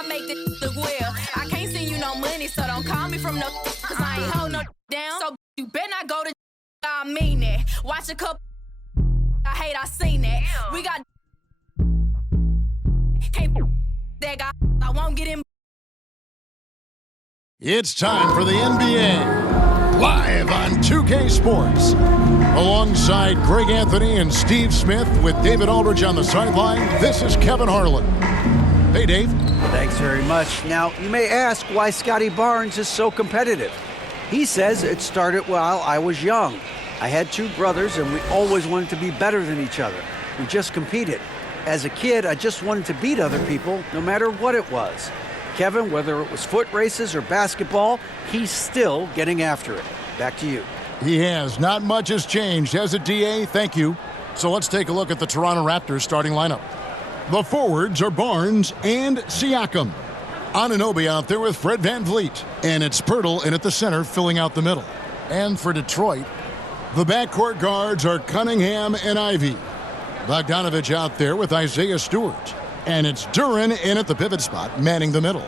I make this look well. I can't send you no money, so don't call me from no cause I ain't hold no down. So you better not go to I mean that. Watch a couple I hate I seen that. We got can't that guy I won't get him. It's time for the NBA, live on 2K Sports. Alongside Greg Anthony and Steve Smith with David Aldridge on the sideline, this is Kevin Harlan. Hey, Dave. Thanks very much. Now, you may ask why Scotty Barnes is so competitive. He says it started while I was young. I had two brothers, and we always wanted to be better than each other. We just competed. As a kid, I just wanted to beat other people, no matter what it was. Kevin, whether it was foot races or basketball, he's still getting after it. Back to you. He has. Not much has changed, has it, DA? Thank you. So let's take a look at the Toronto Raptors starting lineup. The forwards are Barnes and Siakam. Anunoby out there with Fred VanVleet. And it's Pirtle in at the center, filling out the middle. And for Detroit, the backcourt guards are Cunningham and Ivey. Bogdanovich out there with Isaiah Stewart. And it's Duren in at the pivot spot, manning the middle.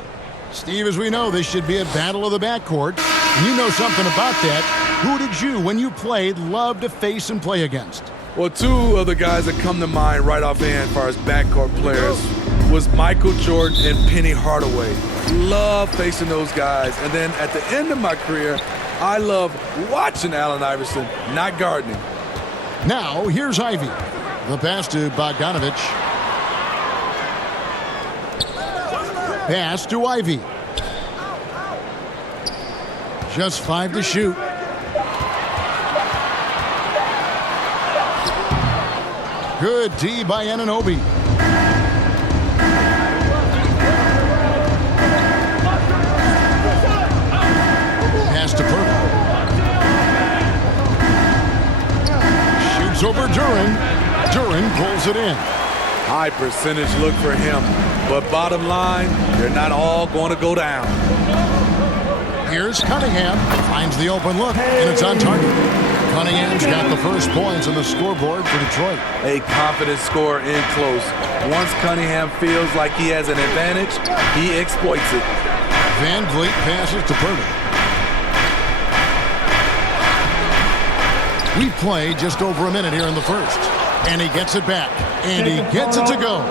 Steve, as we know, this should be a battle of the backcourt. And you know something about that. Who did you, when you played, love to face and play against? Well, two of the guys that come to mind right offhand as far as backcourt players was Michael Jordan and Penny Hardaway. Love facing those guys. And then at the end of my career, I love watching Allen Iverson, not gardening. Now, here's Ivey. The pass to Bogdanovich. Pass to Ivey. Just 5 to shoot. Good D by Anunoby. Pass to Pirtle. Shoots over Duren. Duren pulls it in. High percentage look for him. But bottom line, they're not all going to go down. Here's Cunningham. Finds the open look, and it's on target. Cunningham's got the first points on the scoreboard for Detroit. A confident scorer in close. Once Cunningham feels like he has an advantage, he exploits it. VanVleet passes to Pirtle. We play just over a minute here in the first. And he gets it back. And he gets it to go.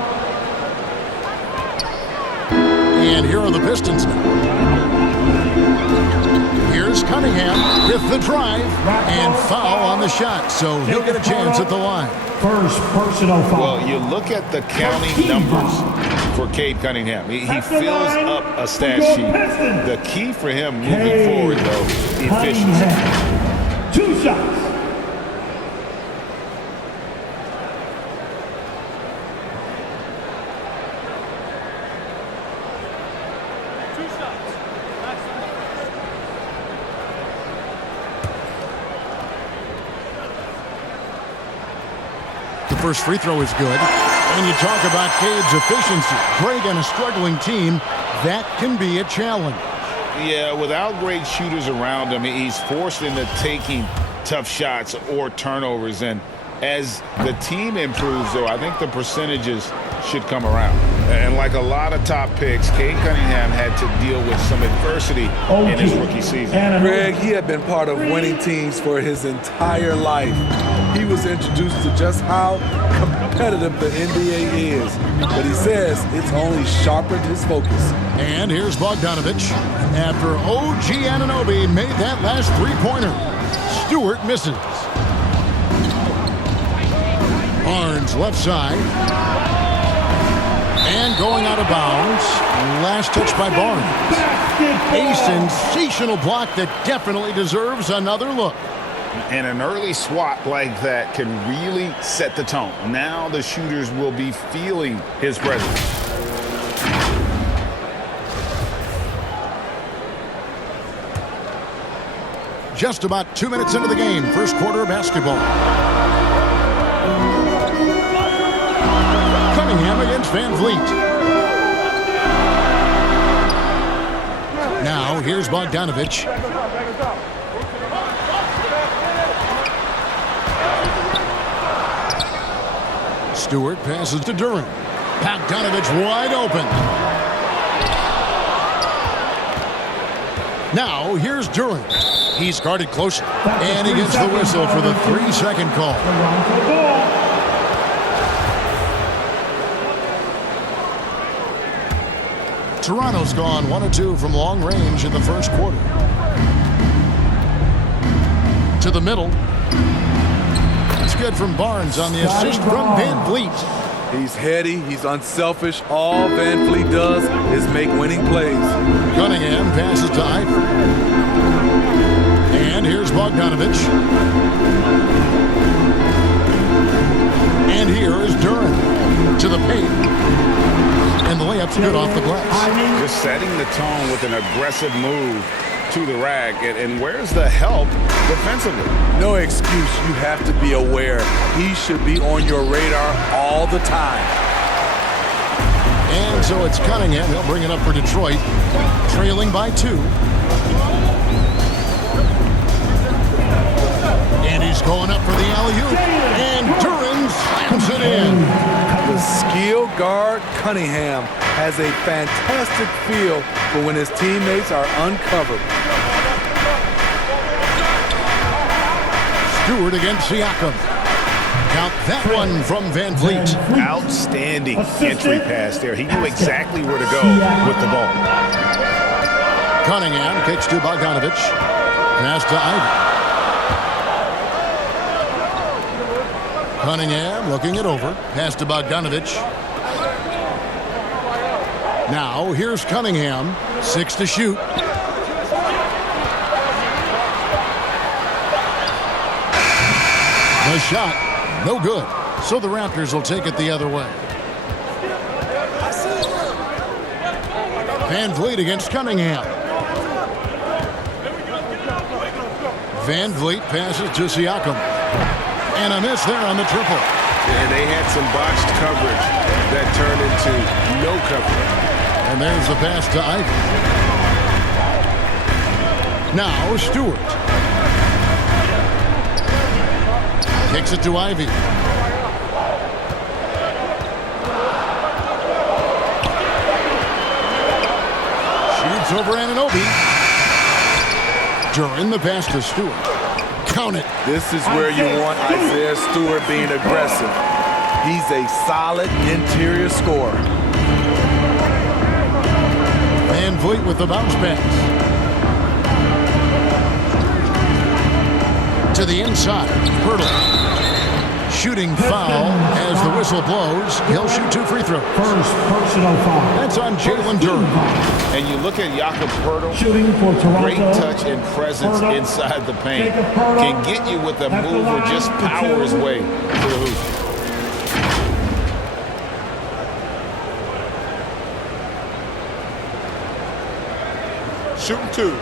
And here are the Pistons now. Here's Cunningham with the drive and foul on the shot. So he'll get a chance at the line. First personal foul. Well, you look at the counting numbers for Cade Cunningham. He fills up a stat sheet. The key for him moving forward, though, efficiency. 2 shots. First free throw is good. And you talk about Cade's efficiency. Greg on a struggling team, that can be a challenge. Yeah, without great shooters around him, he's forced into taking tough shots or turnovers. And as the team improves, though, I think the percentages should come around. And like a lot of top picks, Cade Cunningham had to deal with some adversity in his rookie season. Greg, he had been part of winning teams for his entire life. He was introduced to just how competitive the NBA is. But he says it's only sharpened his focus. And here's Bogdanovich. After OG Anunoby made that last three-pointer, Stewart misses. Barnes left side. And going out of bounds. Last touch by Barnes. A sensational block that definitely deserves another look. And an early swat like that can really set the tone. Now the shooters will be feeling his presence. Just about 2 minutes into the game, first quarter of basketball. Cunningham against VanVleet. Now here's Bogdanovich. Stewart passes to Duren. Bogdanovich wide open. Now, here's Duran. He's guarded closely. And he gets the whistle for the 3-second call. Toronto's gone 1 of 2 from long range in the first quarter. To the middle. It's good from Barnes on the assist from Van Vliet. He's heady, he's unselfish. All Van Vliet does is make winning plays. Cunningham passes to Ivey. And here's Bogdanovich. And here is Duran to the paint. And the layup's good off the glass. Just setting the tone with an aggressive move to the rack. And where's the help defensively? No excuse. You have to be aware. He should be on your radar all the time. And so it's Cunningham. He'll bring it up for Detroit. Trailing by 2. And he's going up for the alley-oop. And Duran slams it in. The skill guard Cunningham has a fantastic feel for when his teammates are uncovered. Stewart against Siakam. Count that one from Van Vliet. Outstanding entry pass there. He knew exactly where to go with the ball. Cunningham kicks to Bogdanovich. Pass to Ivey. Cunningham looking it over. Pass to Bogdanovich. Now here's Cunningham. 6 to shoot. The shot, no good. So the Raptors will take it the other way. Van Vliet against Cunningham. Van Vliet passes to Siakam. And a miss there on the triple. And they had some botched coverage that turned into no coverage. And there's the pass to Ivey. Now Stewart. Kicks it to Ivey. Shoots over Anunoby. Duran the pass to Stewart. Count it. This is where you want Isaiah Stewart being aggressive. He's a solid interior scorer. Van Vliet with the bounce pass. To the inside. Hurdle. Shooting foul as the whistle blows. He'll shoot 2 free throws. First personal foul. That's on Jalen Duran. And you look at Jakob Poeltl, Shooting for Toronto. great touch and presence inside the paint. Can get you with a move or just power his way to the hoop. Shooting 2.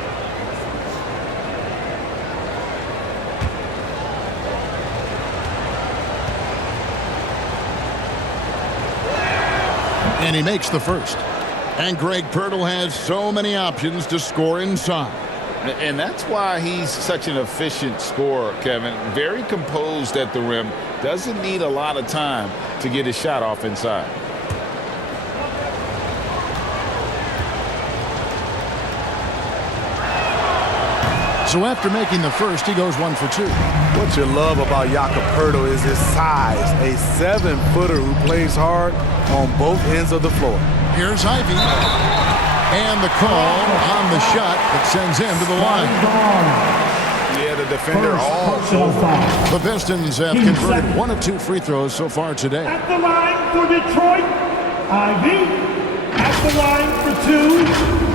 And he makes the first. And Greg Poeltl has so many options to score inside. And that's why he's such an efficient scorer, Kevin. Very composed at the rim. Doesn't need a lot of time to get his shot off inside. So after making the first, he goes 1 for 2. What you love about Jakob Poeltl is his size. A 7-footer who plays hard on both ends of the floor. Here's Ivey. And the call on the shot that sends him to the line. Yeah, the defender all Personal foul. The Pistons have converted 1 of 2 free throws so far today. At the line for Detroit, Ivey. At the line for 2.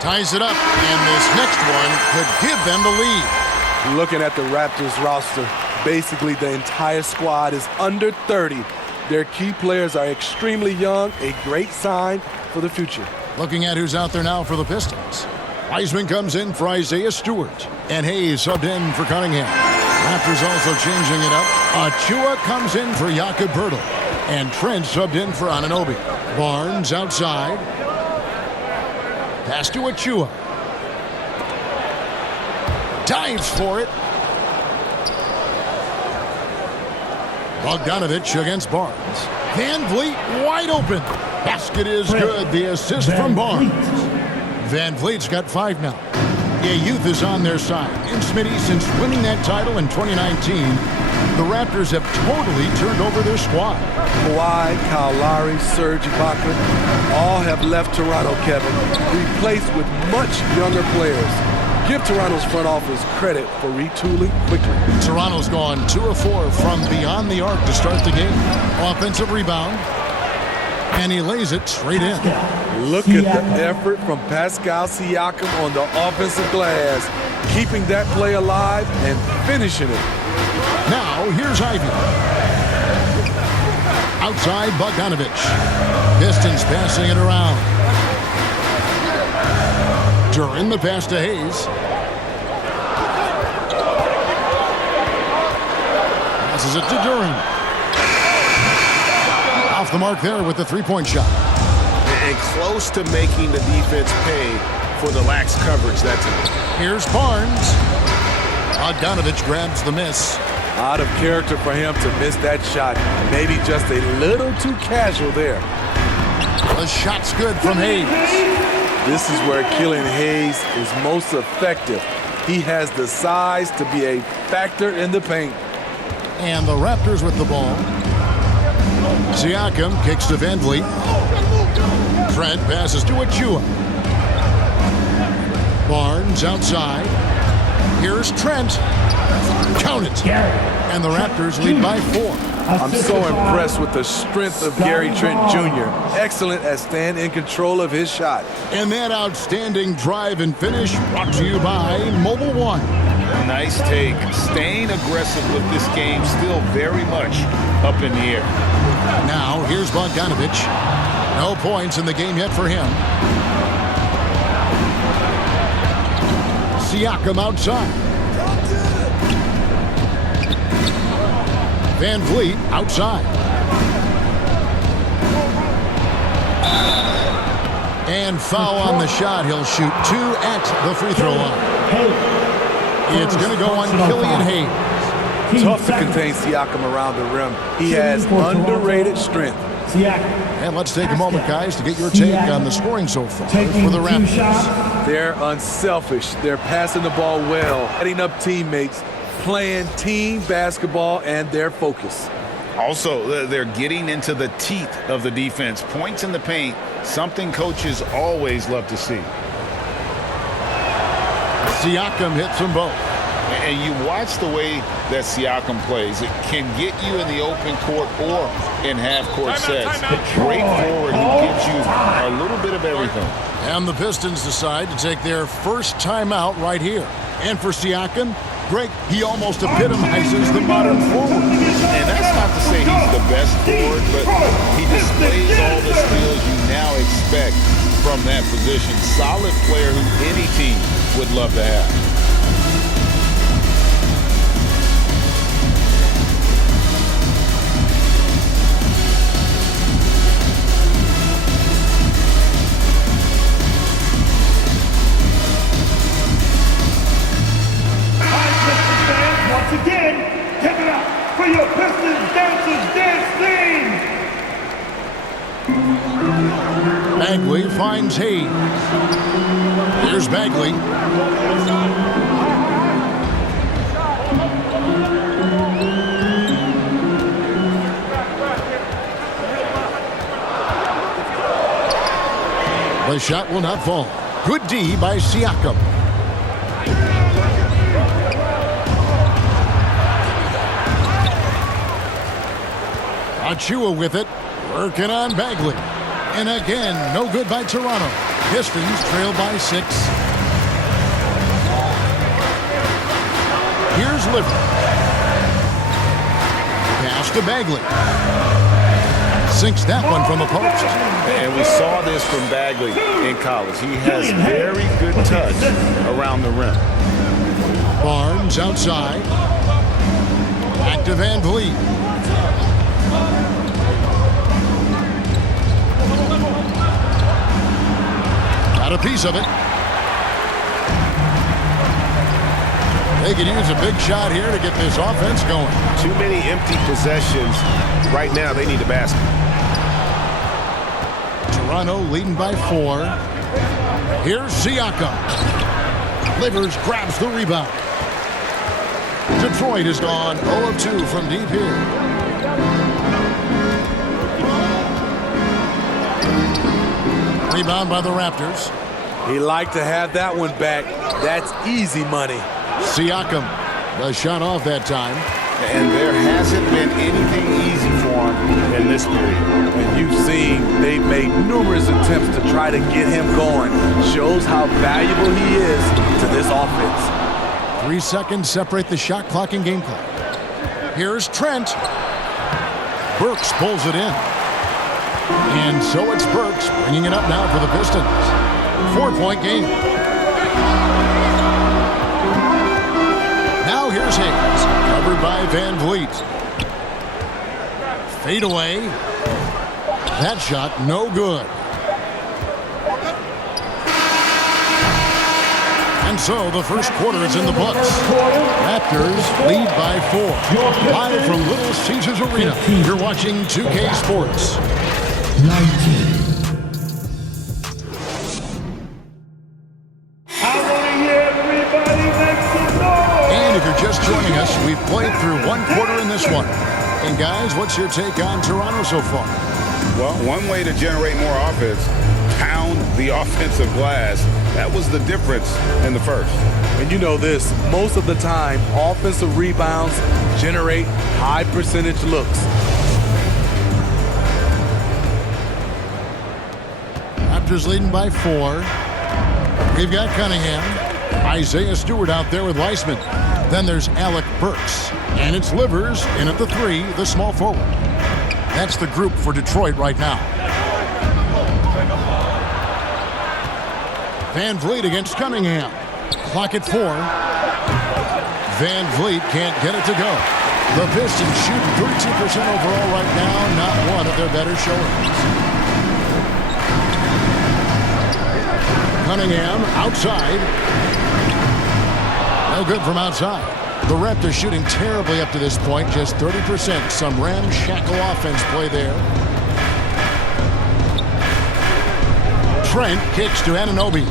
Ties it up, and this next one could give them the lead. Looking at the Raptors roster, basically the entire squad is under 30. Their key players are extremely young, a great sign for the future. Looking at who's out there now for the Pistons. Wiseman comes in for Isaiah Stewart. And Hayes subbed in for Cunningham. Raptors also changing it up. Achua comes in for Jakob Poeltl. And Trent subbed in for Anunoby. Barnes outside. Pass to Achua. Dives for it. Bogdanovich against Barnes. Van Vliet wide open. Basket is good. The assist from Barnes. Van Vliet's got 5 now. Yeah, youth is on their side. And Smitty, since winning that title in 2019, the Raptors have totally turned over their squad. Kawhi, Kyle Lowry, Serge Ibaka, all have left Toronto, Kevin, replaced with much younger players. Give Toronto's front office credit for retooling quickly. Toronto's gone 2 of 4 from beyond the arc to start the game. Offensive rebound. And he lays it straight in. Look at the effort from Pascal Siakam on the offensive glass, keeping that play alive and finishing it. Now, here's Ivy. Outside, Bogdanovich. Pistons passing it around. Duran, the pass to Hayes. Passes it to Duran. Off the mark there with the three-point shot. And close to making the defense pay for the lax coverage that time. Here's Barnes. Bogdanovich grabs the miss. Out of character for him to miss that shot. Maybe just a little too casual there. The shot's good from Hayes. This is where Killian Hayes is most effective. He has the size to be a factor in the paint. And the Raptors with the ball. Siakam kicks to Van Vliet. Trent passes to Achua. Barnes outside. Here's Trent. Count it. And the Raptors lead by 4. I'm so impressed with the strength of Gary Trent Jr. Excellent at staying in control of his shot. And that outstanding drive and finish brought to you by Mobile One. Nice take. Staying aggressive with this game, still very much up in the air. Now, here's Bogdanovich. No points in the game yet for him. Siakam outside. Van Vliet outside. And foul on the shot. He'll shoot 2 at the free throw line. It's going to go on Killian Hayes. Tough to contain Siakam around the rim. He has underrated strength. And let's take a moment, guys, to get your take on the scoring so far for the Raptors. They're unselfish. They're passing the ball well, heading up teammates, playing team basketball, and their focus. Also, they're getting into the teeth of the defense. Points in the paint, something coaches always love to see. Siakam hits them both. And you watch the way that Siakam plays. It can get you in the open court or in half-court sets. Great forward who gives you a little bit of everything. And the Pistons decide to take their first timeout right here. And for Siakam, Greg, he almost epitomizes the modern forward. And that's not to say he's the best forward, but he displays all the skills you now expect from that position. Solid player who any team would love to have. Again, give it up for your Pistons dancers dance team. Bagley finds Hayes. Here's Bagley. The shot will not fall. Good D by Siakam. Achua with it, working on Bagley. And again, no good by Toronto. Pistons trail by 6. Here's Liver. Pass to Bagley. Sinks that one from the post. And we saw this from Bagley in college. He has very good touch around the rim. Barnes outside. Back to Van Vliet. Got a piece of it. They could use a big shot here to get this offense going. Too many empty possessions. Right now, they need a basket. Toronto leading by 4. Here's Siakam. Livers grabs the rebound. Detroit is gone 0-2 from deep here. Rebound by the Raptors. He liked to have that one back. That's easy money. Siakam, the shot off that time. And there hasn't been anything easy for him in this period. And you've seen they've made numerous attempts to try to get him going. Shows how valuable he is to this offense. 3 seconds separate the shot clock and game clock. Here's Trent. Burks pulls it in. And so it's Burks bringing it up now for the Pistons. 4-point game. Now here's Hayes. Covered by Van Vliet. Fade away. That shot no good. And so the first quarter is in the books. Raptors lead by 4. Live from Little Caesars Arena. You're watching 2K Sports. 19. I want to hear everybody make some noise. And if you're just joining us, we've played through 1 quarter in this one. And guys, what's your take on Toronto so far? Well, one way to generate more offense, pound the offensive glass. That was the difference in the first. And you know this, most of the time, offensive rebounds generate high percentage looks. Raptors leading by 4. We've got Cunningham. Isaiah Stewart out there with Weissman. Then there's Alec Burks. And it's Livers in at the 3, the small forward. That's the group for Detroit right now. Van Vliet against Cunningham. Clock at 4. Van Vliet can't get it to go. The Pistons shooting 32% overall right now. Not one of their better showings. Cunningham outside. No good from outside. The Raptors shooting terribly up to this point. Just 30%. Some ramshackle offense play there. Trent kicks to Anunoby.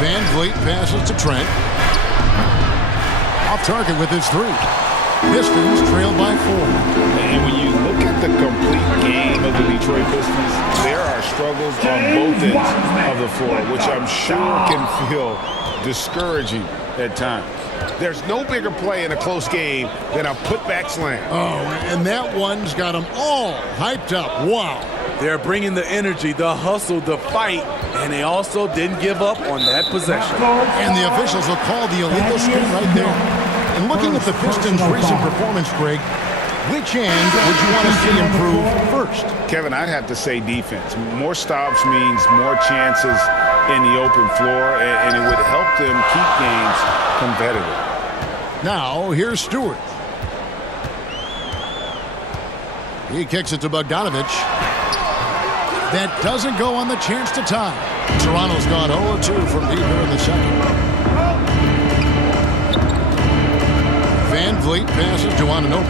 Van Vliet passes to Trent. Off target with his 3. Pistons trailed by 4. And when you look at the complete game of the Detroit Pistons, there are struggles on both ends of the floor, which I'm sure can feel discouraging at times. There's no bigger play in a close game than a putback slam. Oh, and that one's got them all hyped up. Wow. They're bringing the energy, the hustle, the fight, and they also didn't give up on that possession. And the officials will call the illegal scoop right there. And looking at the Pistons' recent performance, Greg, which end would you want to see improve first? Kevin, I'd have to say defense. More stops means more chances in the open floor, and it would help them keep games competitive. Now, here's Stewart. He kicks it to Bogdanovich. That doesn't go on the chance to tie. Toronto's gone 0-2 from deep here in the second. Van Vliet passes to Anunoby.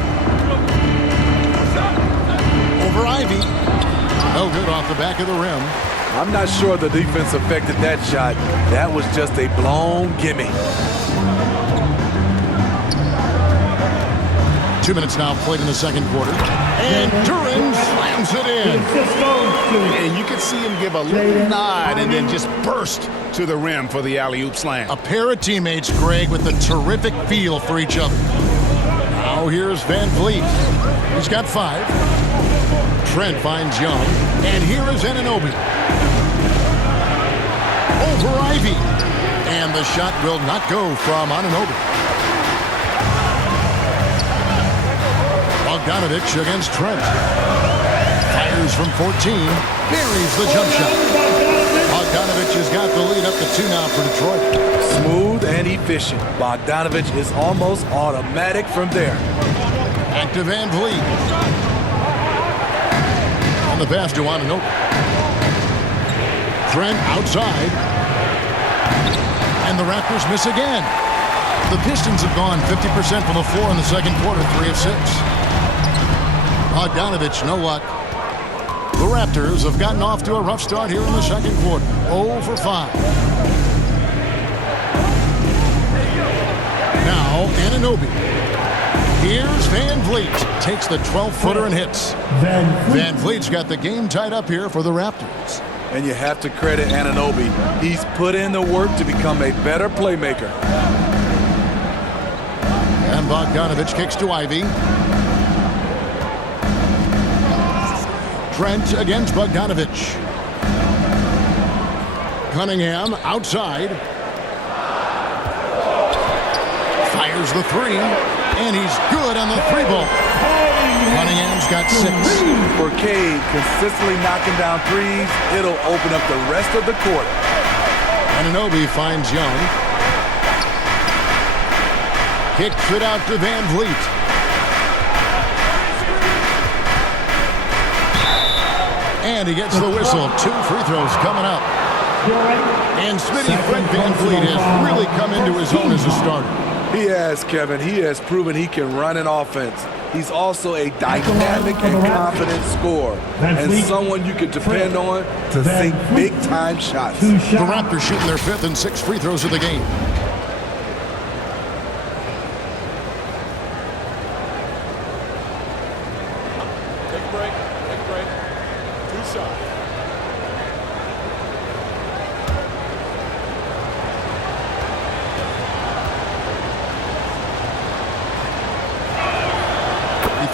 Over Ivy. No good off the back of the rim. I'm not sure the defense affected that shot. That was just a blown gimme. 2 minutes now played in the second quarter. And Turin slams it in. And you can see him give a little nod and then just burst to the rim for the alley-oop slam. A pair of teammates, Greg, with a terrific feel for each other. Now here's Van Vliet. He's got 5. Trent finds Young. And here is Anunoby. Over Ivy. And the shot will not go from Anunoby. Bogdanovich against Trent. Fires from 14. Buries the jump shot. Bogdanovich has got the lead up to 2 now for Detroit. Smooth and efficient. Bogdanovich is almost automatic from there. Back to Van Vliet. On the pass to Anunoby. Trent outside. And the Raptors miss again. The Pistons have gone 50% from the floor in the second quarter, 3 of 6. Bogdanovich, no luck. The Raptors have gotten off to a rough start here in the second quarter. 0 for 5. Now, Anunoby. Here's Van Vliet. Takes the 12-footer and hits. Van Vliet's got the game tied up here for the Raptors. And you have to credit Anunoby. He's put in the work to become a better playmaker. And Bogdanovich kicks to Ivy. Trent against Bogdanovich. Cunningham outside. Fires the 3. And he's good on the 3-ball. Cunningham's got 6. For Cade, consistently knocking down threes, it'll open up the rest of the court. Anunoby finds Young. Kicks it out to Van Vliet. And he gets the whistle. 2 free throws coming up. And Smitty Fred Van Vliet has really come into his own as a starter. He has, Kevin. He has proven he can run an offense. He's also a dynamic and confident scorer. And someone you can depend on to sink big-time shots. The Raptors shooting their 5th and 6th free throws of the game. Take a break. Take a break. 2 shots.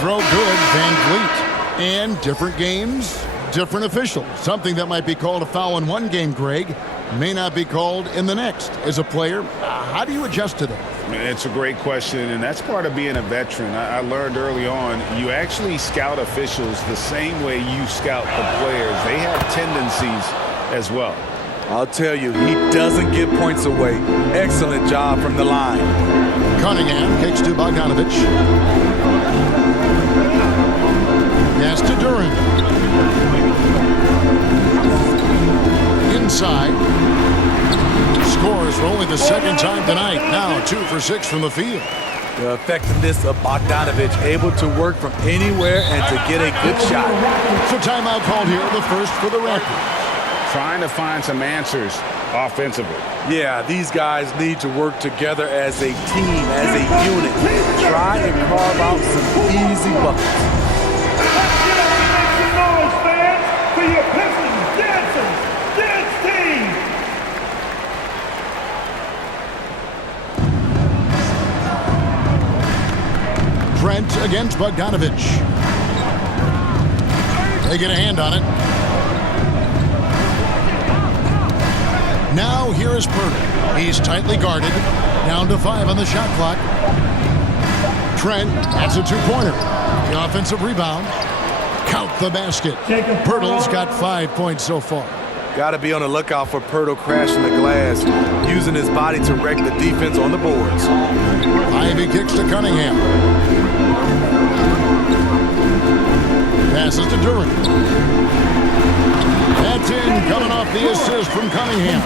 Throw good, Van Vliet. And different games, different officials. Something that might be called a foul in one game, Greg, may not be called in the next. As a player, how do you adjust to that? It's a great question, and that's part of being a veteran. I learned early on, you actually scout officials the same way you scout the players. They have tendencies as well. I'll tell you, he doesn't give points away. Excellent job from the line. Cunningham kicks to Bogdanovich. Pass to Duran. Inside. Scores for only the 2nd time tonight. Now 2 for 6 from the field. The effectiveness of Bogdanovich, able to work from anywhere and to get a good shot. So timeout called here, the first for the Raptors. Trying to find some answers offensively. Yeah, these guys need to work together as a team, as a unit. Try and carve out some easy buckets. For your Pistons Dancers Dance Team! Trent against Bogdanovich. They get a hand on it. Now here is Purdy. He's tightly guarded. Down to 5 on the shot clock. Trent, that's a 2-pointer. The offensive rebound. Count the basket. Pirtle's got 5 points so far. Got to be on the lookout for Pirtle crashing the glass, using his body to wreck the defense on the boards. Ivy kicks to Cunningham. Passes to Duran. That's in, coming off the assist from Cunningham.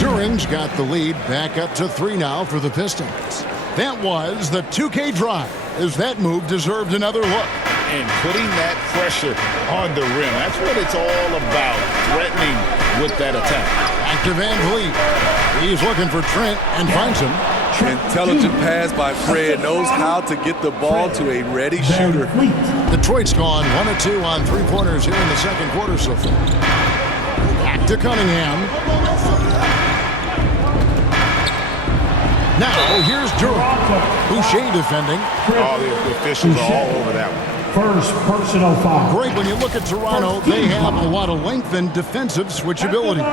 Duran's got the lead back up to 3 now for the Pistons. That was the 2K drive, as that move deserved another look. And putting that pressure on the rim. That's what it's all about, threatening with that attack. Back to Van Vliet. He's looking for Trent and finds him. Intelligent pass by Fred, knows how to get the ball to a ready shooter. Detroit's gone 1 of 2 on 3-pointers here in the second quarter so far. Back to Cunningham. Now here's Duran. Boucher defending. Oh, the officials are all over that one. First personal foul. Great, when you look at Toronto, they have a lot of length and defensive switchability.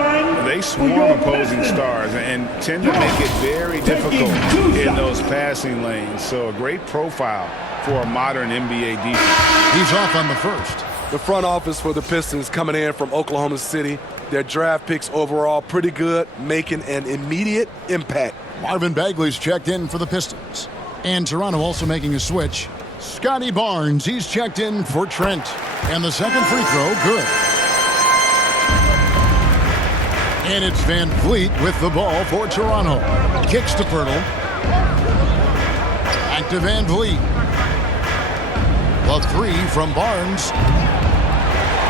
They swarm opposing stars and tend to make it very difficult in those passing lanes. So a great profile for a modern NBA defense. He's off on the first. The front office for the Pistons coming in from Oklahoma City. Their draft picks overall pretty good, making an immediate impact. Marvin Bagley's checked in for the Pistons. And Toronto also making a switch. Scotty Barnes, he's checked in for Trent. And the second free throw, good. And it's Van Vliet with the ball for Toronto. Kicks to Pirtle. Back to Van Vliet. The three from Barnes.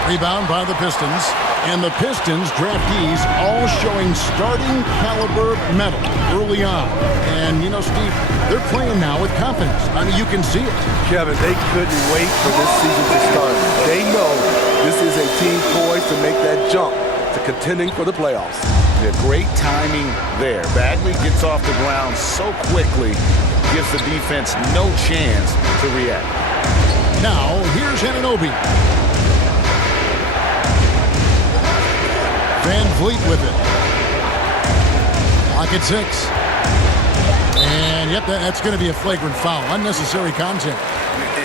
Rebound by the Pistons. And the Pistons draftees all showing starting caliber metal early on. And, you know, Steve, they're playing now with confidence. I mean, you can see it. Kevin, they couldn't wait for this season to start. They know this is a team poised to make that jump to contending for the playoffs. Yeah, great timing there. Bagley gets off the ground so quickly, gives the defense no chance to react. Now, here's Anunoby. Van Vliet with it. Lock at 6. And, yep, that's going to be a flagrant foul. Unnecessary contact.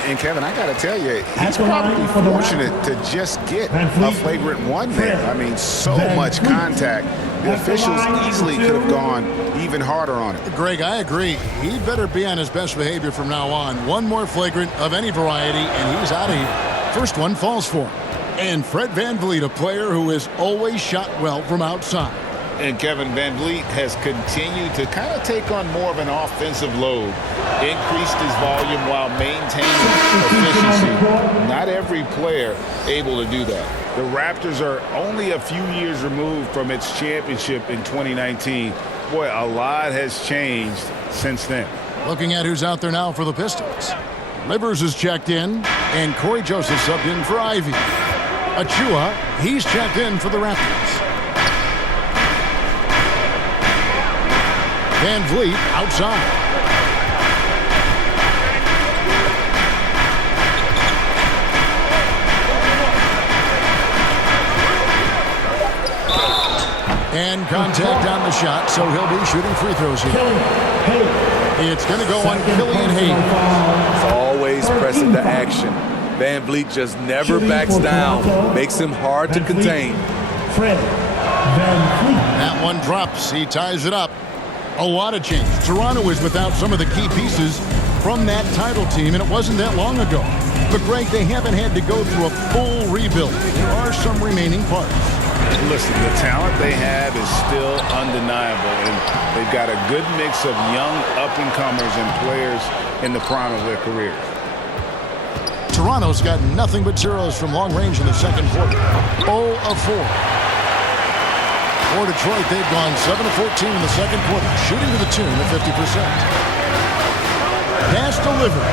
And Kevin, I got to tell you, he's probably fortunate to just get a flagrant one there. I mean, so much contact. The officials easily could have gone even harder on it. Greg, I agree. He better be on his best behavior from now on. One more flagrant of any variety, and he's out of here. First one falls for him. And Fred Van Vliet, a player who has always shot well from outside. And Kevin, Van Vliet has continued to kind of take on more of an offensive load, increased his volume while maintaining efficiency. Not every player able to do that. The Raptors are only a few years removed from its championship in 2019. Boy, a lot has changed since then. Looking at who's out there now for the Pistons. Livers is checked in, and Corey Joseph subbed in for Ivy. Achua, he's checked in for the Raptors. Van Vliet outside. And contact on the shot, so he'll be shooting free throws here. It's going to go on Killian Hayes. It's always pressing the action. Van Vliet just never backs down. Makes him hard to contain. That one drops. He ties it up. A lot of change. Toronto is without some of the key pieces from that title team, and it wasn't that long ago. But, Greg, they haven't had to go through a full rebuild. There are some remaining parts. Listen, the talent they have is still undeniable, and they've got a good mix of young up-and-comers and players in the prime of their careers. Toronto's got nothing but zeros from long range in the second quarter. 0 of 4. For Detroit, they've gone 7 of 14 in the second quarter, shooting to the tune of 50%. Pass delivered.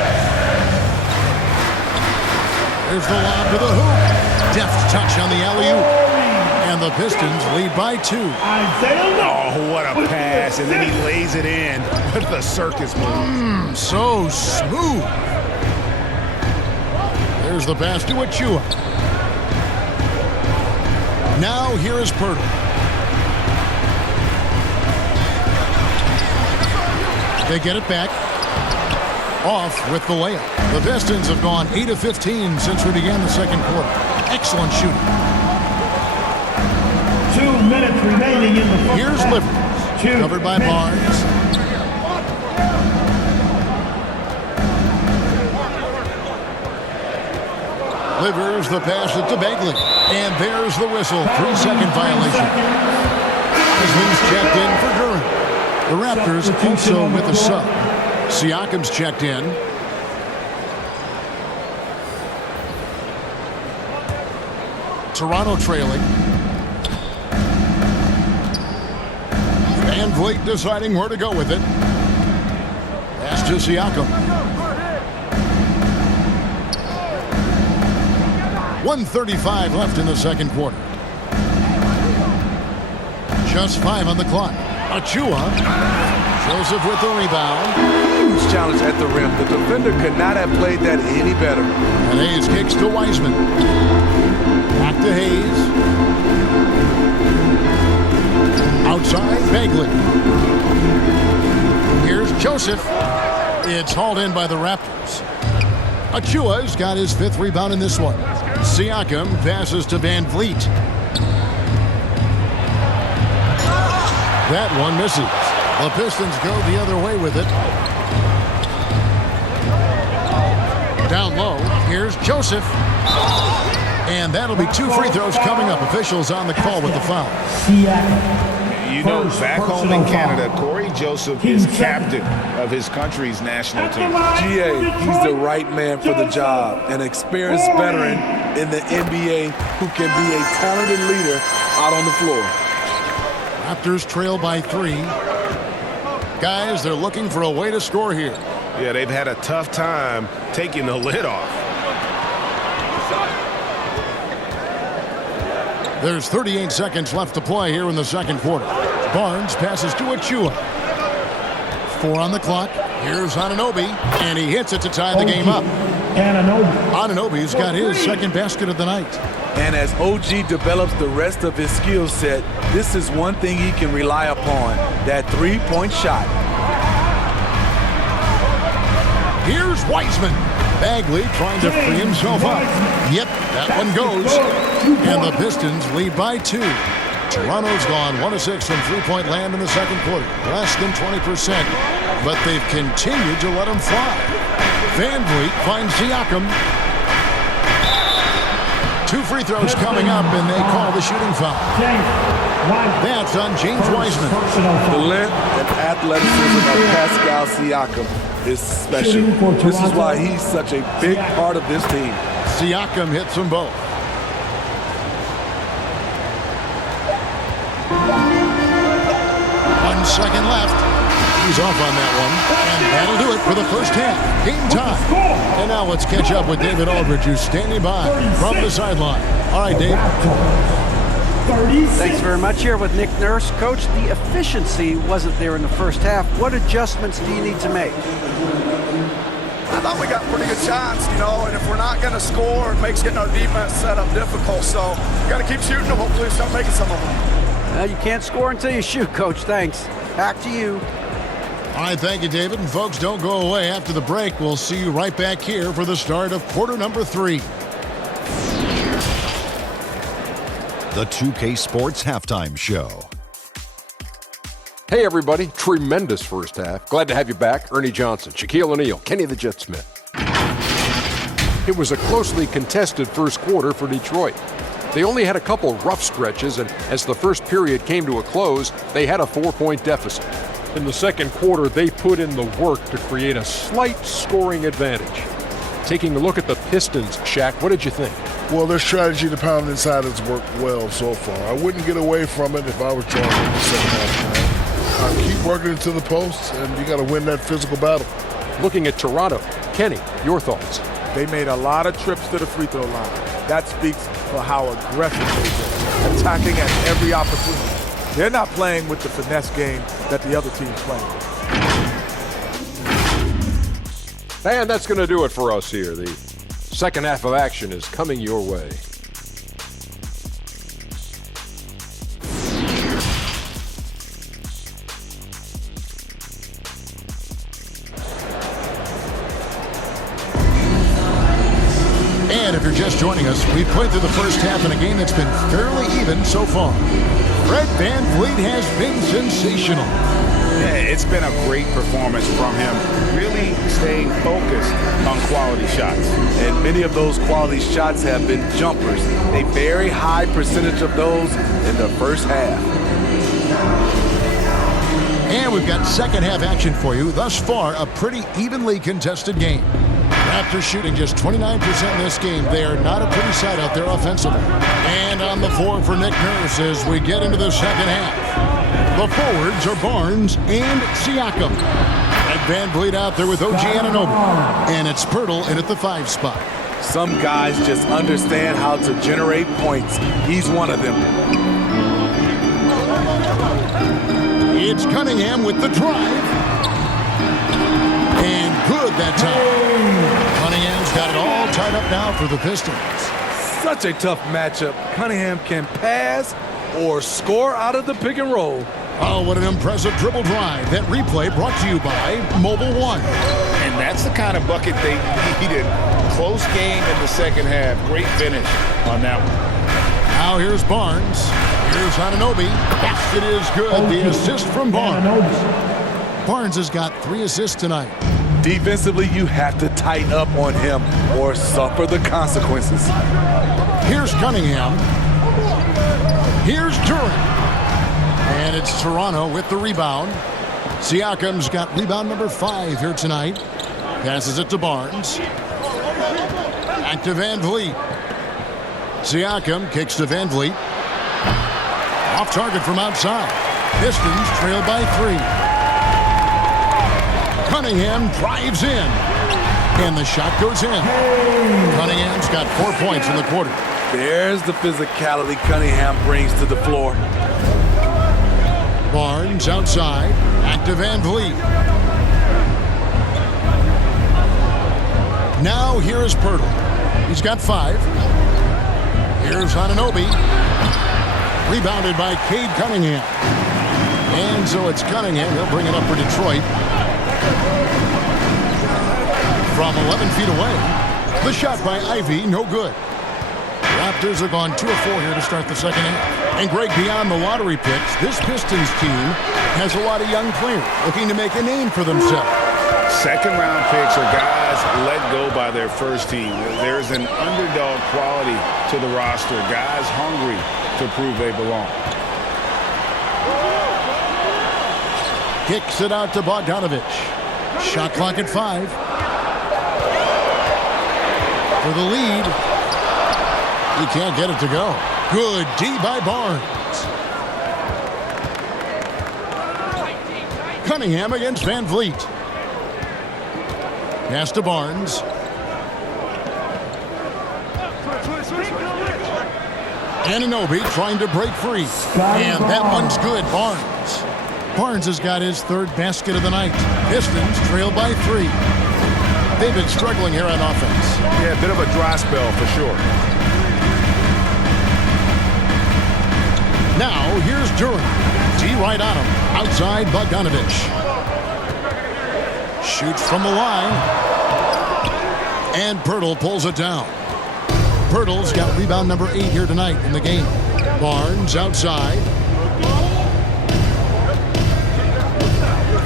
There's the lob to the hoop. Deft touch on the alley-oop. And the Pistons lead by 2. Oh, what a pass. And then he lays it in with the circus move. So smooth. There's the pass to Achua. Now here is Pirtle. They get it back. Off with the layup. The Pistons have gone 8 of 15 since we began the second quarter. Excellent shooting. 2 minutes remaining in the first Here's half. Livers. Covered by Barnes. Livers the pass it to Bagley. And there's the whistle. 3-second violation. He's checked in for Durant. The Raptors also with a sub. Siakam's checked in. Toronto trailing. Van Vliet deciding where to go with it. Pass to Siakam. 1:35 left in the second quarter. Just 5 on the clock. Achua. Joseph with the rebound. Huge challenge at the rim. The defender could not have played that any better. And Hayes kicks to Wiseman. Back to Hayes. Outside, Bagley. Here's Joseph. It's hauled in by the Raptors. Achua's got his 5th rebound in this one. Siakam passes to Van Vliet. That one misses. The Pistons go the other way with it. Down low, here's Joseph. And that'll be 2 free throws coming up. Officials on the call with the foul. You know, back home in Canada, Corey Joseph is captain of his country's national team. GA, he's the right man for the job. An experienced veteran in the NBA who can be a talented leader out on the floor. Raptors trail by 3. Guys, they're looking for a way to score here. Yeah, they've had a tough time taking the lid off. There's 38 seconds left to play here in the second quarter. Barnes passes to Achua. 4 on the clock. Here's Anunoby, and he hits it to tie the game up. Anunoby's got his 2nd basket of the night. And as OG develops the rest of his skill set, this is one thing he can rely upon, that 3-point shot. Here's Wiseman. Bagley trying to free himself up. Yep, that one goes. And the Pistons lead by 2. Toronto's gone 1 of 6 from 3-point land in the second quarter. Less than 20%. But they've continued to let them fly. Van Vliet finds Siakam. 2 free throws coming up, and they call the shooting foul. That's on James Wiseman. The length and athleticism of Pascal Siakam is special. This is why he's such a big part of this team. Siakam hits them both. One second left. He's off on that one. And that'll do it for the first half. Game time. And now let's catch up with David Aldridge, who's standing by from the sideline. All right, Dave. Thanks very much. Here with Nick Nurse. Coach, the efficiency wasn't there in the first half. What adjustments do you need to make? I thought we got pretty good shots, you know, and if we're not going to score, it makes getting our defense set up difficult. So we got to keep shooting and hopefully start making some of them. You can't score until you shoot, Coach. Thanks. Back to you. All right, thank you, David. And folks, don't go away. After the break, we'll see you right back here for the start of quarter number 3. The 2K Sports Halftime Show. Hey, everybody. Tremendous first half. Glad to have you back. Ernie Johnson, Shaquille O'Neal, Kenny the Jet Smith. It was a closely contested first quarter for Detroit. They only had a couple rough stretches, and as the first period came to a close, they had a 4-point deficit. In the second quarter, they put in the work to create a slight scoring advantage. Taking a look at the Pistons, Shaq, what did you think? Well, their strategy to pound inside has worked well so far. I wouldn't get away from it if I was trying in the second half. Keep working into the post, and you got to win that physical battle. Looking at Toronto, Kenny, your thoughts? They made a lot of trips to the free throw line. That speaks for how aggressive they've been, attacking at every opportunity. They're not playing with the finesse game that the other team's playing. And that's going to do it for us here. The second half of action is coming your way. And if you're just joining us, we played through the first half in a game that's been fairly even so far. Fred Van Vliet has been sensational. Yeah, it's been a great performance from him, really staying focused on quality shots. And many of those quality shots have been jumpers. A very high percentage of those in the first half. And we've got second half action for you. Thus far, a pretty evenly contested game. Raptors shooting just 29% in this game. They are not a pretty sight out there offensively. And on the floor for Nick Nurse as we get into the second half. The forwards are Barnes and Siakam. And Van Vliet out there with OG Anunoby. And it's Pirtle in at the 5 spot. Some guys just understand how to generate points. He's one of them. It's Cunningham with the drive. And good that time. Cunningham's got it all tied up now for the Pistons. Such a tough matchup. Cunningham can pass or score out of the pick and roll. Oh, what an impressive dribble drive. That replay brought to you by Mobile One. And that's the kind of bucket they needed Close game in the second half. Great finish on that one. Now here's Barnes. Here's Anunoby. Yes, it is good. The assist from Barnes. Barnes has got 3 assists tonight. Defensively, you have to tighten up on him or suffer the consequences. Here's Cunningham. Here's Durant. And it's Toronto with the rebound. Siakam's got rebound number 5 here tonight. Passes it to Barnes. Back to Van Vliet. Siakam kicks to Van Vliet. Off target from outside. Pistons trail by 3. Cunningham drives in. And the shot goes in. Cunningham's got 4 points in the quarter. There's the physicality Cunningham brings to the floor. Barnes outside. Back to Van Vliet. Now here is Pirtle. He's got 5. Here's Anunoby. Rebounded by Cade Cunningham. And so it's Cunningham. He'll bring it up for Detroit. From 11 feet away. The shot by Ivy, no good. Raptors have gone 2 of 4 here to start the second half. And Greg, beyond the lottery picks, this Pistons team has a lot of young players looking to make a name for themselves. Second-round picks are guys let go by their first team. There's an underdog quality to the roster. Guys hungry to prove they belong. Kicks it out to Bogdanovich. Shot clock at 5. For the lead. He can't get it to go. Good D by Barnes. Cunningham against Van Vliet. Pass to Barnes. Anunoby trying to break free. And that one's good. Barnes. Barnes has got his 3rd basket of the night. Pistons trail by 3. They've been struggling here on offense. Yeah, a bit of a dry spell for sure. Now here's Durant. D right on him. Outside Bogdanovich. Shoots from the line. And Pirtle pulls it down. Pirtle's got rebound number 8 here tonight in the game. Barnes outside.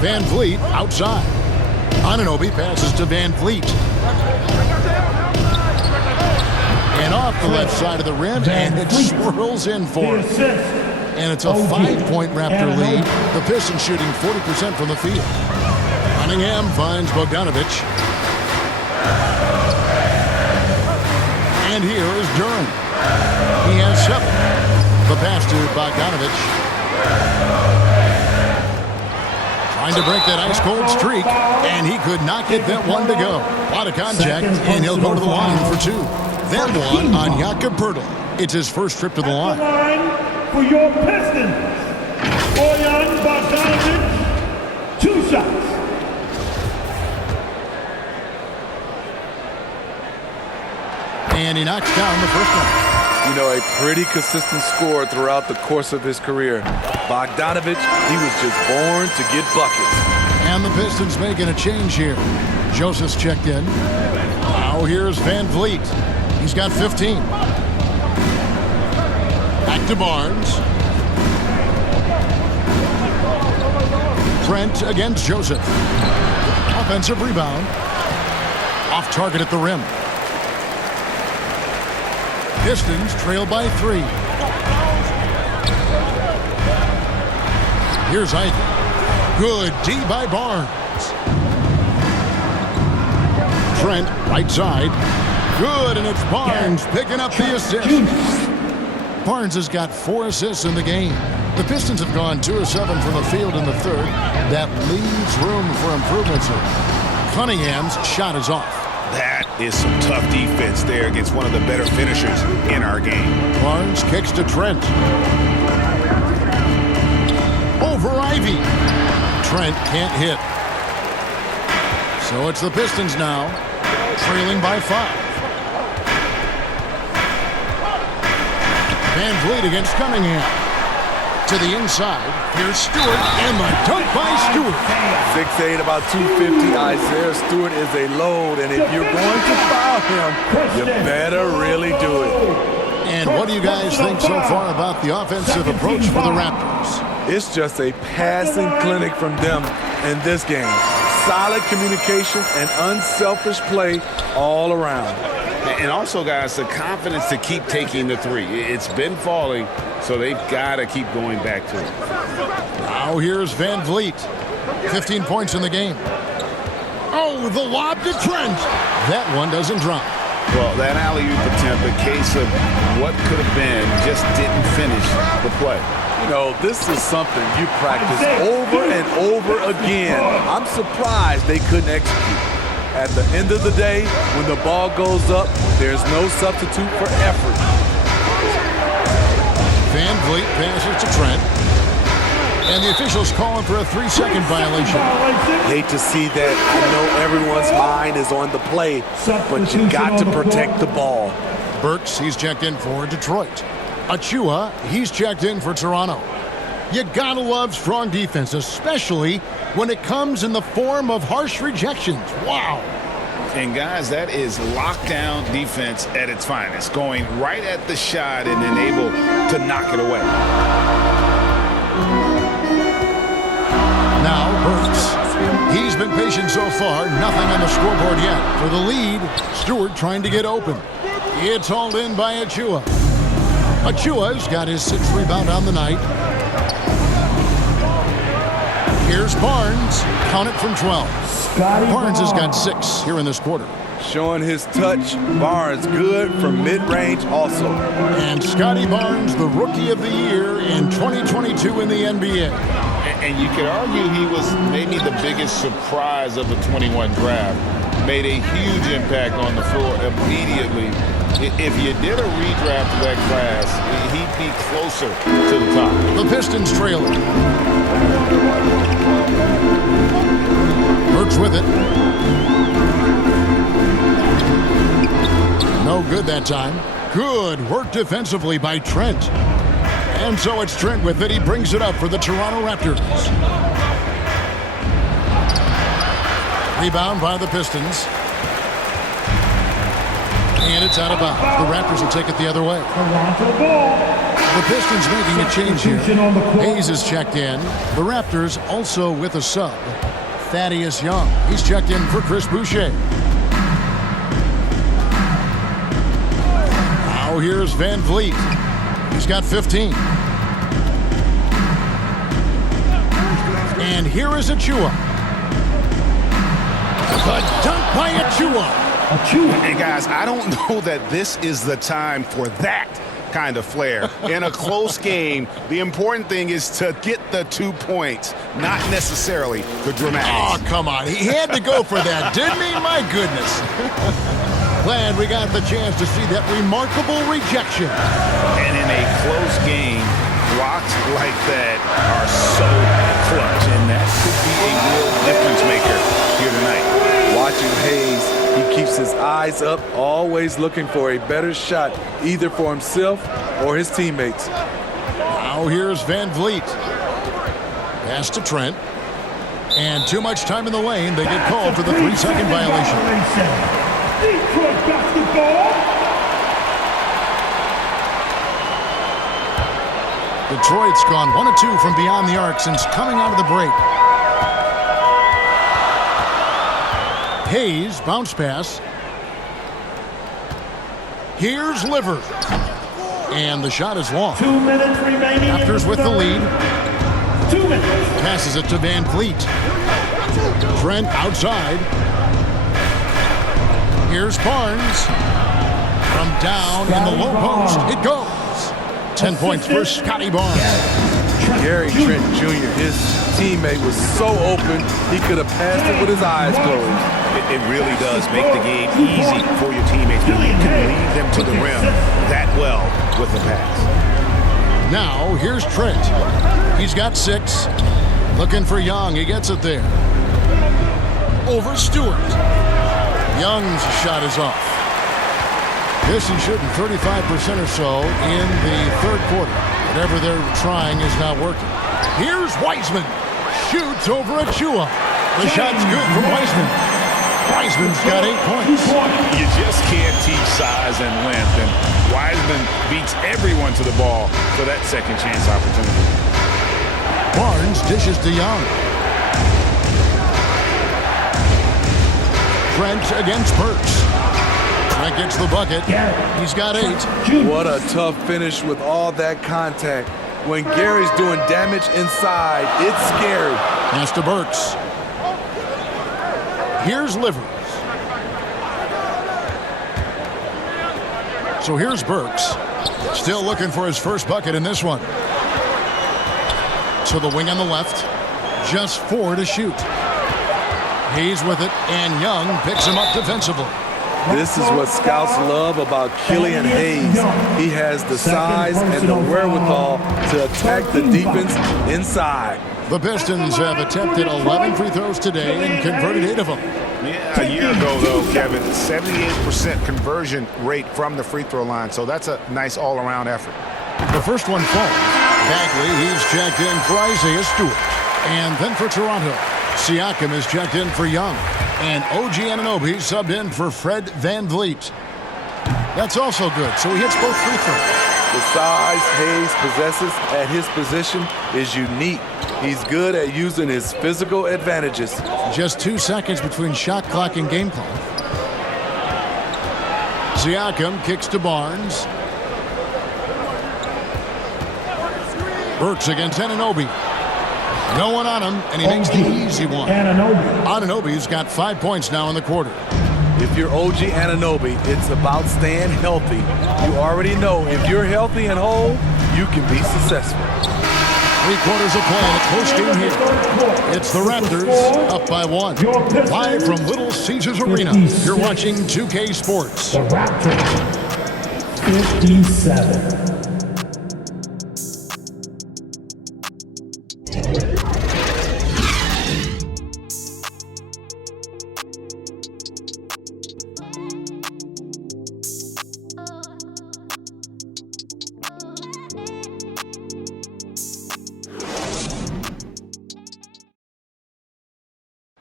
Van Vliet outside. Anunoby passes to Van Vliet. And off the left side of the rim, and it swirls in for him. And it's a 5-point Raptor lead. The Pistons shooting 40% from the field. Cunningham finds Bogdanovich. And here is Durant. He has 7. The pass to Bogdanovich. Trying to break that ice-cold streak, and he could not get that one to go. A lot of contact, and he'll go to the line for 2. Then one on Jakob Pirtle. It's his first trip to the line. For your Pistons, Bojan Bogdanovich, 2 shots. And he knocks down the first one. You know, a pretty consistent scorer throughout the course of his career. Bogdanovich, he was just born to get buckets. And the Pistons making a change here. Joseph's checked in. Now here's Van Vliet. He's got 15. Back to Barnes. Trent against Joseph. Offensive rebound. Off target at the rim. Pistons trail by 3. Here's Ivy. Good D by Barnes. Trent, right side. Good, and it's Barnes picking up the assist. Barnes has got 4 assists in the game. The Pistons have gone 2 of 7 from the field in the 3rd. That leaves room for improvements here. Cunningham's shot is off. That is some tough defense there against one of the better finishers in our game. Barnes kicks to Trent. Over Ivy. Trent can't hit. So it's the Pistons now, trailing by 5. Van Vliet against Cunningham. To the inside, here's Stewart, and the dunk by Stewart. 6'8", about 250. Isaiah Stewart is a load, and if you're going to foul him, you better really do it. And what do you guys think so far about the offensive approach for the Raptors? It's just a passing clinic from them in this game. Solid communication and unselfish play all around. And also, guys, the confidence to keep taking the three. It's been falling, so they've got to keep going back to it. Now here's Van Vliet. 15 points in the game. Oh, the lob to Trent. That one doesn't drop. Well, that alley-oop attempt, a case of what could have been, just didn't finish the play. You know, this is something you practice over and over again. I'm surprised they couldn't execute. At the end of the day, when the ball goes up, there's no substitute for effort. Van Vliet passes to Trent. And the officials calling for a 3-second violation. Hate to see that. I know everyone's mind is on the play, but you got to protect the ball. Burks, he's checked in for Detroit. Achua, he's checked in for Toronto. You gotta love strong defense, especially when it comes in the form of harsh rejections. Wow. And guys, that is lockdown defense at its finest, going right at the shot and then able to knock it away. Now Burks. He's been patient so far, nothing on the scoreboard yet. For the lead, Stewart trying to get open. It's hauled in by Achua. Achua's got his 6th rebound on the night. Here's Barnes. Count it from 12. Barnes has got 6 here in this quarter. Showing his touch. Barnes good from mid-range also. And Scotty Barnes, the Rookie of the Year in 2022 in the NBA. And you could argue he was maybe the biggest surprise of the 21 draft. Made a huge impact on the floor immediately. If you did a redraft of that class, he'd be closer to the top. The Pistons trailing. Burks with it. No good that time. Good work defensively by Trent. And so it's Trent with it. He brings it up for the Toronto Raptors. Rebound by the Pistons. And it's out of bounds. The Raptors will take it the other way. The Pistons making a change here. Hayes is checked in. The Raptors also with a sub. Thaddeus Young. He's checked in for Chris Boucher. Now here's Van Vliet. He's got 15. And here is Achua. The dunk by Achua. And guys, I don't know that this is the time for that kind of flair. In a close game, the important thing is to get the 2 points, not necessarily the dramatics. Oh, come on. He had to go for that, didn't he? My goodness. Glad we got the chance to see that remarkable rejection. And in a close game, blocks like that are so clutch, and that could be a real difference maker here tonight. Watching Hayes, he keeps his eyes up, always looking for a better shot, either for himself or his teammates. Now here's Van Vliet. Pass to Trent. And too much time in the lane. They get called for the 3-second violation. Detroit basketball. Detroit's gone 1 of 2 from beyond the arc since coming out of the break. Hayes, bounce pass. Here's Liver. And the shot is long. 2 minutes remaining. Raptors with the lead. 2 minutes. Passes it to Van Vliet. Trent outside. Here's Barnes. From down in the low post. It goes. 10 points for Scotty Barnes. Gary Trent Jr., his teammate was so open, he could have passed it with his eyes closed. It really does make the game easy for your teammates when you can lead them to the rim that well with the pass. Now, here's Trent. He's got 6. Looking for Young. He gets it there. Over Stewart. Young's shot is off. Pistons shooting 35% or so in the third quarter. Whatever they're trying is not working. Here's Wiseman. Shoots over Achua. The shot's good from Wiseman. Wiseman's got 8 points. You just can't teach size and length, and Wiseman beats everyone to the ball for that second chance opportunity. Barnes dishes to Young. Trent against Burks. Trent gets the bucket. He's got 8. What a tough finish with all that contact. When Gary's doing damage inside, it's scary. Pass to Burks. Here's Livers. So here's Burks. Still looking for his first bucket in this one. To the wing on the left. Just 4 to shoot. Hayes with it, and Young picks him up defensively. This is what scouts love about Killian Hayes. He has the size and the wherewithal to attack the defense inside. The Pistons have attempted 11 free throws today and converted 8 of them. Yeah, a year ago, though, Kevin, 78% conversion rate from the free throw line. So that's a nice all-around effort. The first one falls. Bagley, he's checked in for Isaiah Stewart. And then for Toronto, Siakam is checked in for Young. And OG Anunoby subbed in for Fred VanVleet. That's also good, so he hits both free throws. The size Hayes possesses at his position is unique. He's good at using his physical advantages. Just 2 seconds between shot clock and game clock. Siakam kicks to Barnes. Burks against Anunoby. No one on him, and he makes the easy one. Anunoby's got 5 points now in the quarter. If you're OG Anunoby, it's about staying healthy. You already know if you're healthy and whole, you can be successful. 3 quarters of play, and it's post-game here. It's the Raptors up by 1. Live from Little Caesars Arena, you're watching 2K Sports. The Raptors, 57.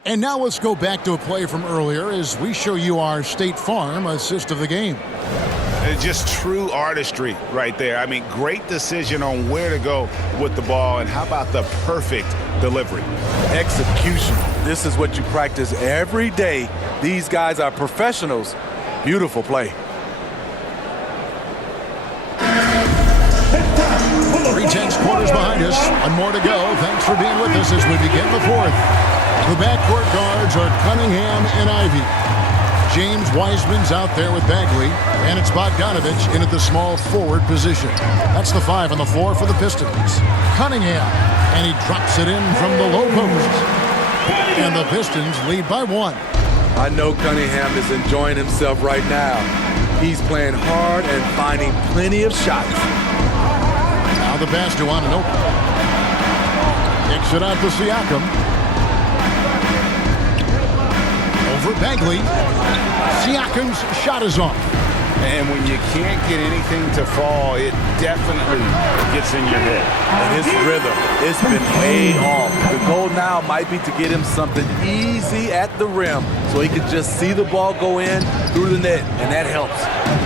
And now let's go back to a play from earlier as we show you our State Farm assist of the game. It's just true artistry right there. I mean, great decision on where to go with the ball, and how about the perfect delivery? Execution. This is what you practice every day. These guys are professionals. Beautiful play. 3/10 quarters behind us. 1 more to go. Thanks for being with us as we begin the 4th. The backcourt guards are Cunningham and Ivy. James Wiseman's out there with Bagley, and it's Bogdanovich in at the small forward position. That's the 5 on the floor for the Pistons. Cunningham, and he drops it in from the low post. And the Pistons lead by 1. I know Cunningham is enjoying himself right now. He's playing hard and finding plenty of shots. Now the pass to Anunoby. Kicks it out to Siakam. Over Bagley. Siakam's shot is off. And when you can't get anything to fall, it definitely gets in your head. And his rhythm, it's been way off. The goal now might be to get him something easy at the rim so he can just see the ball go in through the net, and that helps.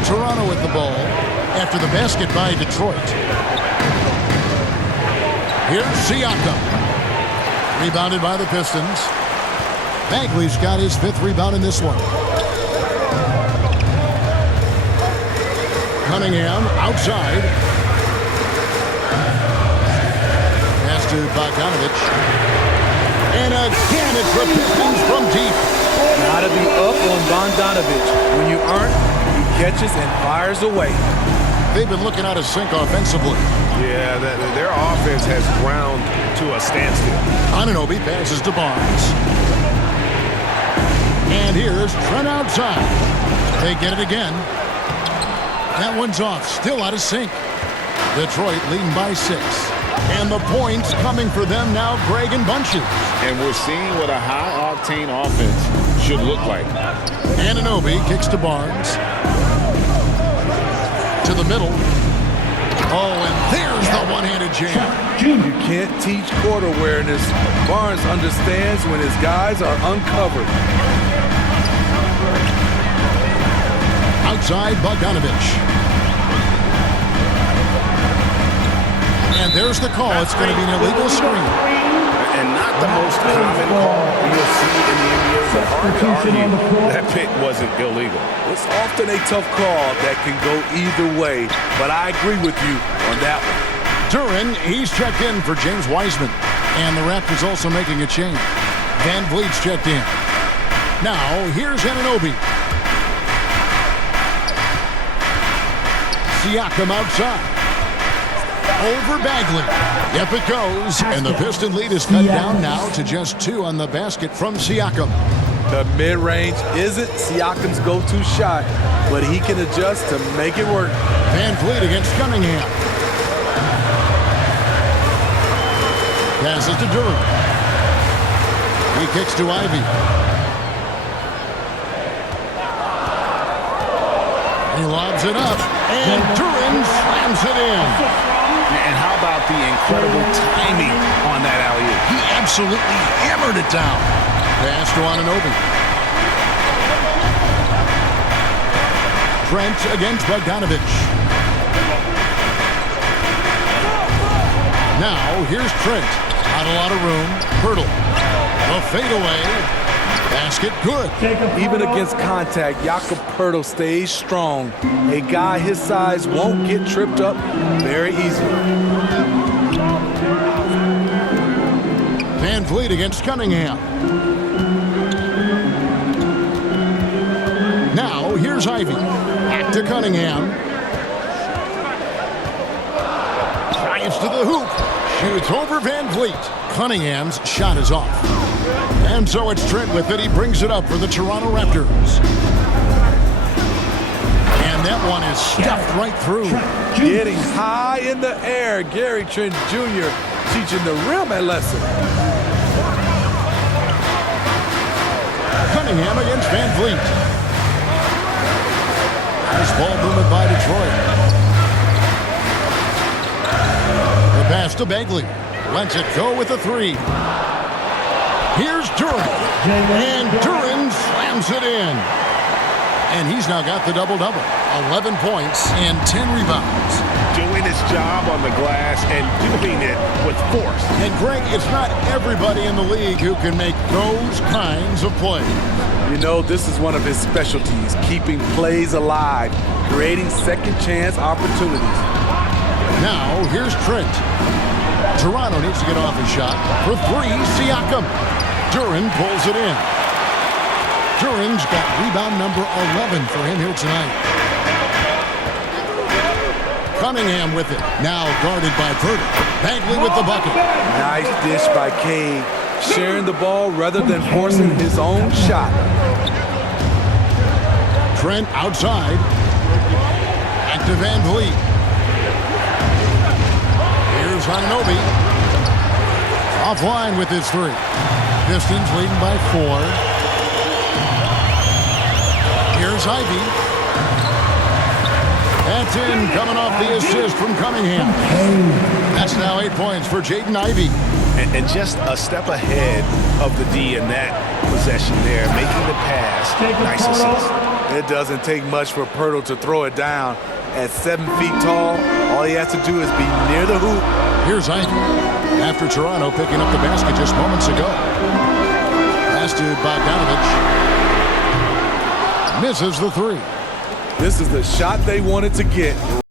Toronto with the ball after the basket by Detroit. Here's Siakam. Rebounded by the Pistons. Bagley's got his 5th rebound in this one. Cunningham outside. Pass to Bogdanovich. And again, it's the Pistons from deep. Gotta be up on Bogdanovich. When you aren't, he catches and fires away. They've been looking out of sync offensively. Yeah, their offense has ground to a standstill. Anunoby passes to Barnes. And here's Trent outside. They get it again. That one's off, still out of sync. Detroit leading by 6. And the points coming for them now, Greg and Bunches. And we're seeing what a high-octane offense should look like. Anunoby kicks to Barnes. To the middle. Oh, and there's the one-handed jam. You can't teach court awareness. Barnes understands when his guys are uncovered. Outside Bogdanovich. And there's the call. It's going to be an illegal screen. And not the most common call you'll see in the NBA, but hard to argue that pick wasn't illegal. It's often a tough call that can go either way, but I agree with you on that one. Duren, he's checked in for James Wiseman. And the Raptors also making a change. Van Vliet's checked in. Now, here's Anunoby. Siakam outside. Over Bagley. Yep, it goes. And the Piston lead is cut down now to just 2 on the basket from Siakam. The mid-range isn't Siakam's go-to shot, but he can adjust to make it work. Van Vliet against Cunningham. Passes to Duren. He kicks to Ivy. He lobs it up, and Duren slams it in. And how about the incredible timing on that alley-oop? He absolutely hammered it down. Pass to Anunoby. Trent against Bogdanovich. Now, here's Trent. Not a lot of room. Hurdle. A fadeaway. Basket good. Even against contact, Jakob Poeltl stays strong. A guy his size won't get tripped up very easily. Van Vliet against Cunningham. Now, here's Ivy. Back to Cunningham. Drives to the hoop. Shoots over Van Vliet. Cunningham's shot is off. And so it's Trent with it. He brings it up for the Toronto Raptors. And that one is stuffed right through. Getting high in the air. Gary Trent Jr. teaching the rim a lesson. Cunningham against Van Vliet. Nice ball movement by Detroit. The pass to Bagley. Lets it go with a 3. Here's Duren. And Duren slams it in. And he's now got the double-double. 11 points and 10 rebounds. Doing his job on the glass and doing it with force. And Greg, it's not everybody in the league who can make those kinds of plays. You know, this is one of his specialties, keeping plays alive, creating second-chance opportunities. Now, here's Trent. Toronto needs to get off his shot. For 3, Siakam. Duren pulls it in. Duren's got rebound number 11 for him here tonight. Cunningham with it. Now guarded by Poeltl. Bagley with the bucket. Nice dish by Cade. Sharing the ball rather than forcing his own shot. Trent outside. Back to Van Vliet. Here's Anunoby. Offline with his 3. Pistons leading by 4. Here's Ivy. That's in, coming off the assist from Cunningham. That's now 8 points for Jaden Ivey. And just a step ahead of the D in that possession there, making the pass. Nice assist. It doesn't take much for Poeltl to throw it down. At 7 feet tall, all he has to do is be near the hoop. Here's Ivy. After Toronto picking up the basket just moments ago. Pass to Bogdanovich. Misses the 3. This is the shot they wanted to get.